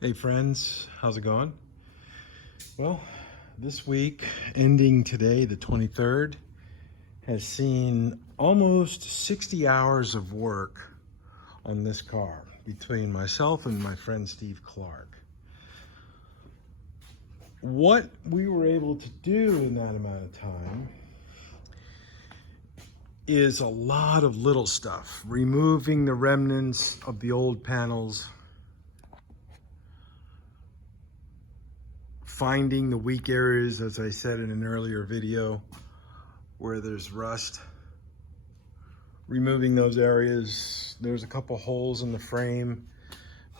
Hey friends, how's it going? Well, this week, ending today, the 23rd, has seen almost 60 hours of work on this car between myself and my friend Steve Clark. What we were able to do in that amount of time is a lot of little stuff, removing the remnants of the old panels, finding the weak areas, as I said in an earlier video, where there's rust, removing those areas. There's a couple holes in the frame,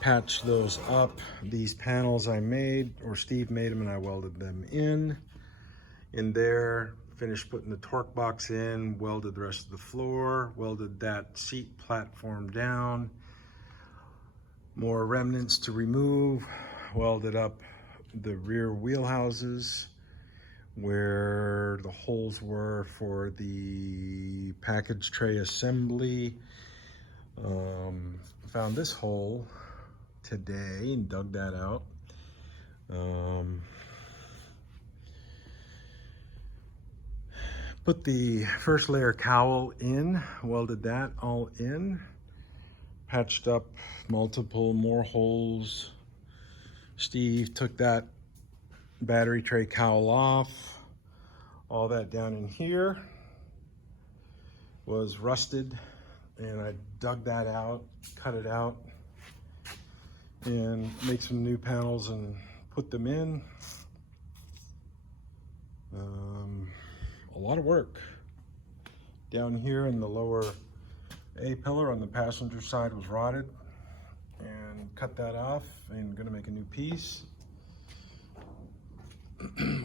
patch those up. These panels I made, or Steve made them, and I welded them in there, finished putting the torque box in, welded the rest of the floor, welded that seat platform down, more remnants to remove, welded up the rear wheel houses where the holes were for the package tray assembly. Found this hole today and dug that out. Put the first layer cowl in, welded that all in, patched up multiple more holes. Steve took that battery tray cowl off. All that down in here was rusted, and I dug that out, cut it out, and made some new panels and put them in. A lot of work. Down here in the lower A-pillar on the passenger side was rotted, and cut that off and gonna make a new piece.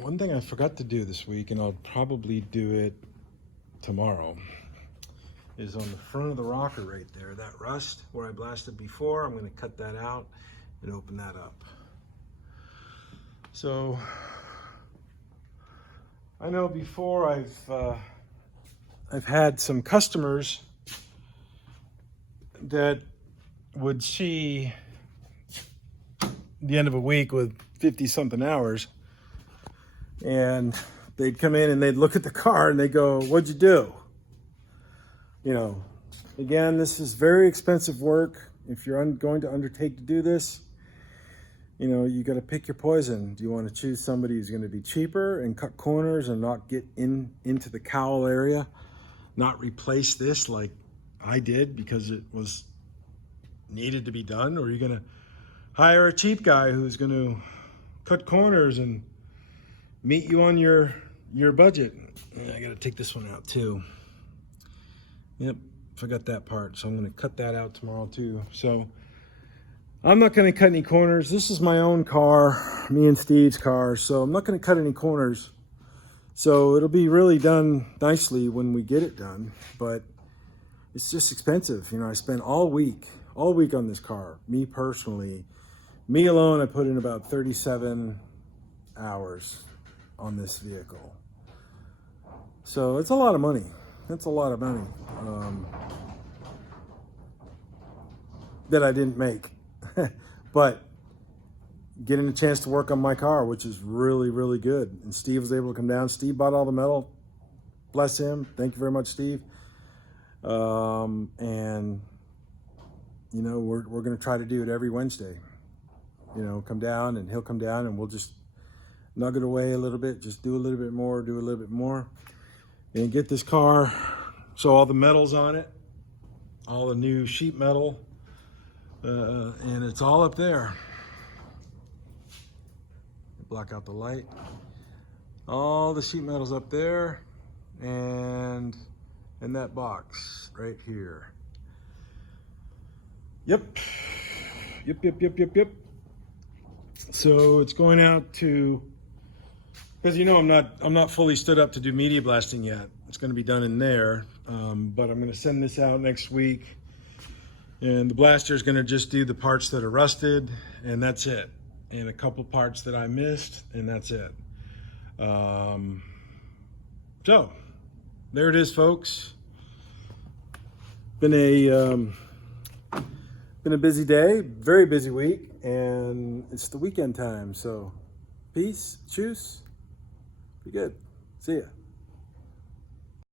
One thing I forgot to do this week, and I'll probably do it tomorrow, is on the front of the rocker right there, that rust where I blasted before. I'm gonna cut that out and open that up. So I know before I've had some customers that would see the end of a week with 50 something hours, and they'd come in and they'd look at the car and they go, "What'd you do?" You know, again, this is very expensive work. If you're going to undertake to do this, you know, you got to pick your poison. Do you want to choose somebody who's going to be cheaper and cut corners and not get into the cowl area, not replace this like I did because it was needed to be done? Or are you going to hire a cheap guy who's going to cut corners and meet you on your budget? I got to take this one out too. Yep, forgot that part. So I'm going to cut that out tomorrow too. So I'm not going to cut any corners. This is my own car, me and Steve's car. So I'm not going to cut any corners. So it'll be really done nicely when we get it done. But it's just expensive. You know, I spent all week on this car. Me personally, me alone, I put in about 37 hours on this vehicle. So it's a lot of money. That's a lot of money that I didn't make. But getting a chance to work on my car, which is really, really good. And Steve was able to come down. Steve bought all the metal. Bless him. Thank you very much, Steve. And you know, we're going to try to do it every Wednesday. You know, come down, and he'll come down, and we'll just nugget away a little bit, just do a little bit more, and get this car. So all the metal's on it, all the new sheet metal, and it's all up there. Block out the light. All the sheet metal's up there, and in that box right here. Yep. So it's going out to, because you know I'm not fully stood up to do media blasting yet. It's going to be done in there, but I'm going to send this out next week, and the blaster is going to just do the parts that are rusted, and that's it, and a couple parts that I missed, and that's it. So there it is, folks. Been a Been a busy day, very busy week, and it's the weekend time. So peace, choose, be good. See ya.